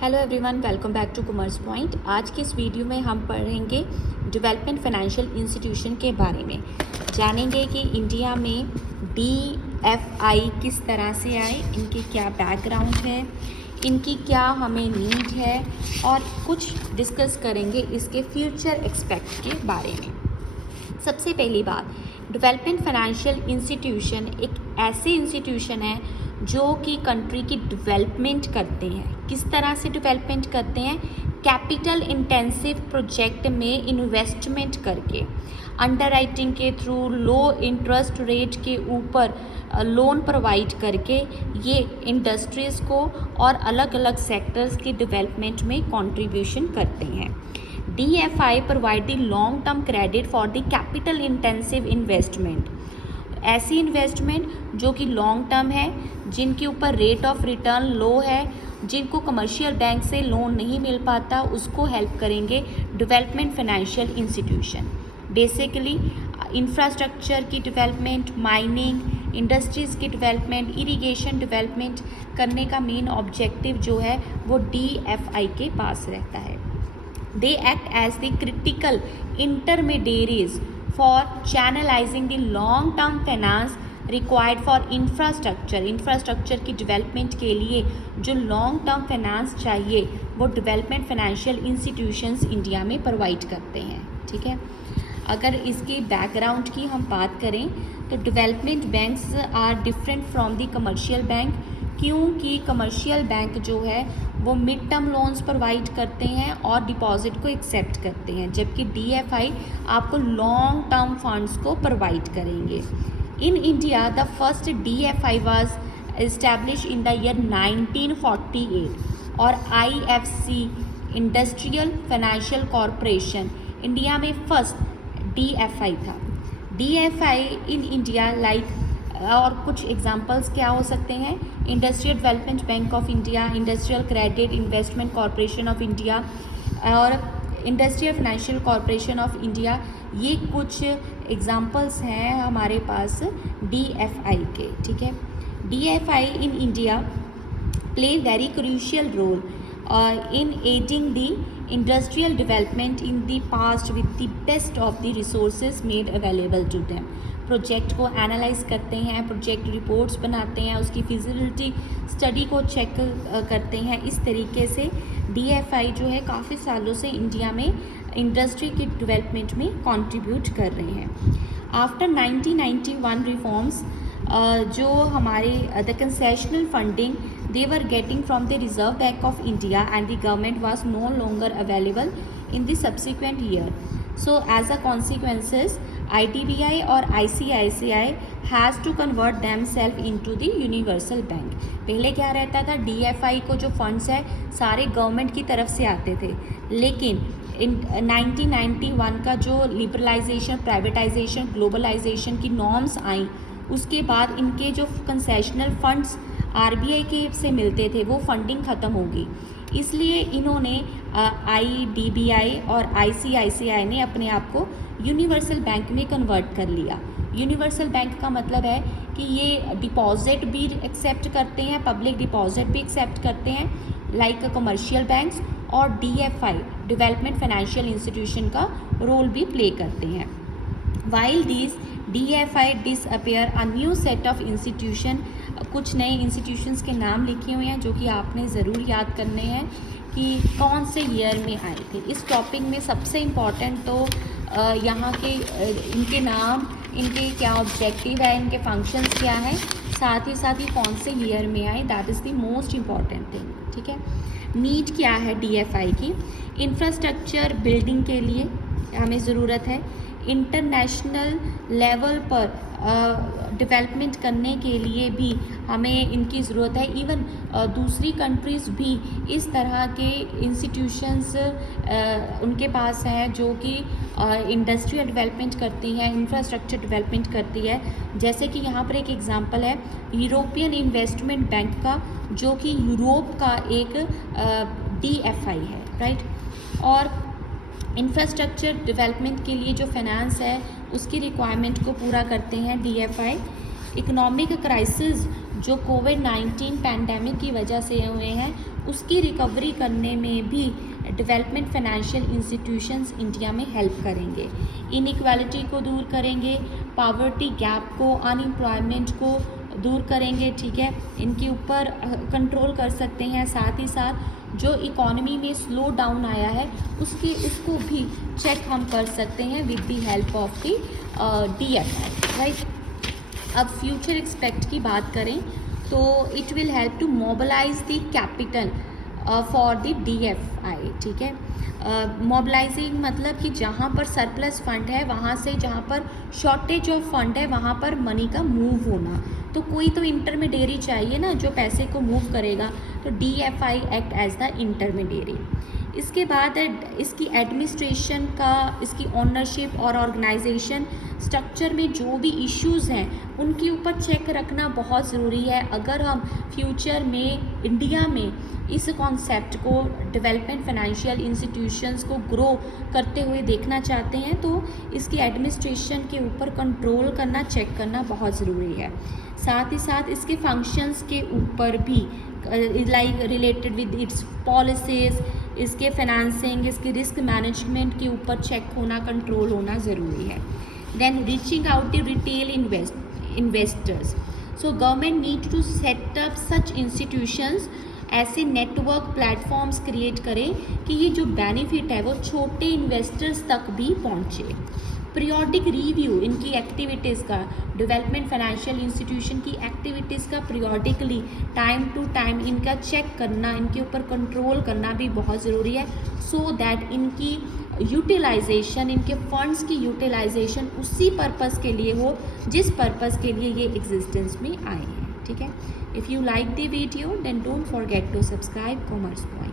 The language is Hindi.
Hello everyone, welcome back to commerce point. आज के इस वीडियो में हम पढ़ेंगे डेवलपमेंट फाइनेंशियल इंस्टीट्यूशन के बारे में। जानेंगे कि इंडिया में DFI किस तरह से आए, इनके क्या बैकग्राउंड है, इनकी क्या हमें नीड है और कुछ डिस्कस करेंगे इसके फ्यूचर एक्सपेक्ट के बारे में। सबसे पहली बात, डेवलपमेंट फाइनेंशियल इंस्टीट्यूशन एक ऐसे इंस्टीट्यूशन है जो कि कंट्री की डेवलपमेंट करते हैं। किस तरह से डेवलपमेंट करते हैं? कैपिटल इंटेंसिव प्रोजेक्ट में इन्वेस्टमेंट करके, अंडरराइटिंग के थ्रू, लो इंटरेस्ट रेट के ऊपर लोन प्रोवाइड करके ये इंडस्ट्रीज़ को और अलग अलग सेक्टर्स की डेवलपमेंट में कंट्रीब्यूशन करते हैं। DFI provide the long term credit for the capital intensive investment। ऐसी इन्वेस्टमेंट जो कि लॉन्ग टर्म है, जिनके ऊपर रेट ऑफ रिटर्न लो है, जिनको कमर्शियल बैंक से लोन नहीं मिल पाता, उसको हेल्प करेंगे development financial institution. Basically infrastructure की डेवलपमेंट, माइनिंग, इंडस्ट्रीज़ की डेवलपमेंट, इरिगेशन डेवलपमेंट करने का मेन ऑब्जेक्टिव जो है वो DFI के पास रहता है। They act as the critical intermediaries for channelizing the long-term finance required for infrastructure। Infrastructure की डेवलपमेंट के लिए जो लॉन्ग टर्म फाइनेंस चाहिए वो डेवलपमेंट फाइनेंशियल इंस्टीट्यूशंस इंडिया में प्रोवाइड करते हैं। ठीक है, अगर इसकी बैकग्राउंड की हम बात करें तो development banks are different from the commercial bank, क्योंकि कमर्शियल बैंक जो है वो मिड टर्म लोन्स प्रोवाइड करते हैं और डिपॉजिट को एक्सेप्ट करते हैं, जबकि DFI आपको लॉन्ग टर्म फंड्स को प्रोवाइड करेंगे। In India the first DFI was establish in the year 1948 और IFC industrial financial corporation India में फर्स्ट DFI था। DFI इन इंडिया लाइक और कुछ एग्जांपल्स क्या हो सकते हैं? Industrial development bank of India, industrial credit investment corporation of India और industrial financial corporation of India. ये कुछ एग्जांपल्स हैं हमारे पास DFI के। ठीक है, DFI in India play very crucial role in aiding the industrial development in the past with the best of the resources made available to them। Project को एनालाइज करते हैं, प्रोजेक्ट रिपोर्ट्स बनाते हैं, उसकी फिजिबिलिटी स्टडी को चेक करते हैं। इस तरीके से DFI जो है काफ़ी सालों से इंडिया में इंडस्ट्री की डेवलपमेंट में कंट्रीब्यूट कर रहे हैं। आफ्टर 1991 रिफॉर्म्स जो हमारे the concessional funding they were getting from the Reserve Bank of India and the government was no longer available in the subsequent year। So as a consequences IDBI और ICICI has to convert themselves into the universal bank। पहले क्या रहता था, DFI को जो फंड्स है सारे गवर्नमेंट की तरफ से आते थे, लेकिन 1991 का जो लिबरलाइजेशन, प्राइवेटाइजेशन, ग्लोबलाइजेशन की नॉर्म्स आई, उसके बाद इनके जो कंसेशनल फंड्स RBI के से मिलते थे वो फंडिंग ख़त्म होगी, इसलिए इन्होंने IDBI और ICICI ने अपने आप को यूनिवर्सल बैंक में कन्वर्ट कर लिया। यूनिवर्सल बैंक का मतलब है कि ये डिपॉजिट भी एक्सेप्ट करते हैं, पब्लिक डिपॉजिट भी एक्सेप्ट करते हैं लाइक कमर्शियल बैंक्स, और DFI डेवलपमेंट फाइनेंशियल इंस्टीट्यूशन का रोल भी प्ले करते हैं। While these DFI disappear, a new set of institution, कुछ नए इंस्टीट्यूशंस के नाम लिखे हुए हैं जो कि आपने ज़रूर याद करने हैं कि कौन से ईयर में आए थे। इस टॉपिक में सबसे इम्पॉर्टेंट तो यहाँ के इनके नाम, इनके क्या ऑब्जेक्टिव है, इनके फंक्शंस क्या हैं, साथ ही कौन से ईयर में आए, that is the most important thing. ठीक है, नीड क्या है DFI की? इंफ्रास्ट्रक्चर बिल्डिंग के लिए हमें ज़रूरत है, इंटरनेशनल लेवल पर डेवलपमेंट करने के लिए भी हमें इनकी ज़रूरत है। इवन दूसरी कंट्रीज़ भी इस तरह के इंस्टीट्यूशंस उनके पास हैं जो कि इंडस्ट्रियल डेवलपमेंट करती हैं, इंफ्रास्ट्रक्चर डेवलपमेंट करती है। जैसे कि यहाँ पर एक एग्जांपल है यूरोपियन इन्वेस्टमेंट बैंक का, जो कि यूरोप का एक DFI है, राइट। और इंफ्रास्ट्रक्चर डेवलपमेंट के लिए जो फाइनेंस है उसकी रिक्वायरमेंट को पूरा करते हैं DFI। इकोनॉमिक क्राइसिस जो कोविड-19 पैंडेमिक की वजह से हुए हैं, उसकी रिकवरी करने में भी डेवलपमेंट फाइनेंशियल इंस्टीट्यूशंस इंडिया में हेल्प करेंगे। इनइक्वालिटी को दूर करेंगे, पावर्टी गैप को, अनएम्प्लॉयमेंट को दूर करेंगे, ठीक है, इनके ऊपर कंट्रोल कर सकते हैं। साथ ही साथ जो इकोनॉमी में स्लो डाउन आया है उसको भी चेक हम कर सकते हैं with the help of the DFI, right. अब फ्यूचर एक्सपेक्ट की बात करें तो it will help to mobilise the capital for the DFI, ठीक है। मोबिलाइजिंग मतलब कि जहाँ पर सरप्लस फंड है वहाँ से जहाँ पर शॉर्टेज ऑफ फंड है वहाँ पर मनी का मूव होना, तो कोई तो इंटरमीडियरी चाहिए ना जो पैसे को मूव करेगा, तो DFI act as the intermediary. इसके बाद इसकी एडमिनिस्ट्रेशन का, इसकी ओनरशिप और ऑर्गेनाइजेशन स्ट्रक्चर में जो भी इश्यूज़ हैं उनके ऊपर चेक रखना बहुत ज़रूरी है। अगर हम फ्यूचर में इंडिया में इस कॉन्सेप्ट को, डेवलपमेंट फाइनेंशियल इंस्टीट्यूशंस को ग्रो करते हुए देखना चाहते हैं तो इसकी एडमिनिस्ट्रेशन के ऊपर कंट्रोल करना, चेक करना बहुत ज़रूरी है। साथ ही साथ इसके फंक्शंस के ऊपर भी like related with its policies, इसके फाइनेंसिंग, इसके रिस्क मैनेजमेंट के ऊपर चेक होना, कंट्रोल होना ज़रूरी है। Then reaching out the retail investors, so government need to set up such institutions, ऐसे नेटवर्क प्लेटफॉर्म्स क्रिएट करें कि ये जो बेनिफिट है वो छोटे इन्वेस्टर्स तक भी पहुँचे। पीरियोडिक रिव्यू इनकी एक्टिविटीज़ का, डेवलपमेंट फाइनेंशियल इंस्टीट्यूशन की एक्टिविटीज़ का पीरियोडिकली टाइम टू टाइम इनका चेक करना, इनके ऊपर कंट्रोल करना भी बहुत ज़रूरी है, सो दैट इनकी यूटिलाइजेशन, इनके फंड्स की यूटिलाइजेशन उसी पर्पस के लिए हो जिस पर्पस के लिए ये एग्जिस्टेंस में आए हैं, ठीक है। If you like the video then don't forget to subscribe commerce point.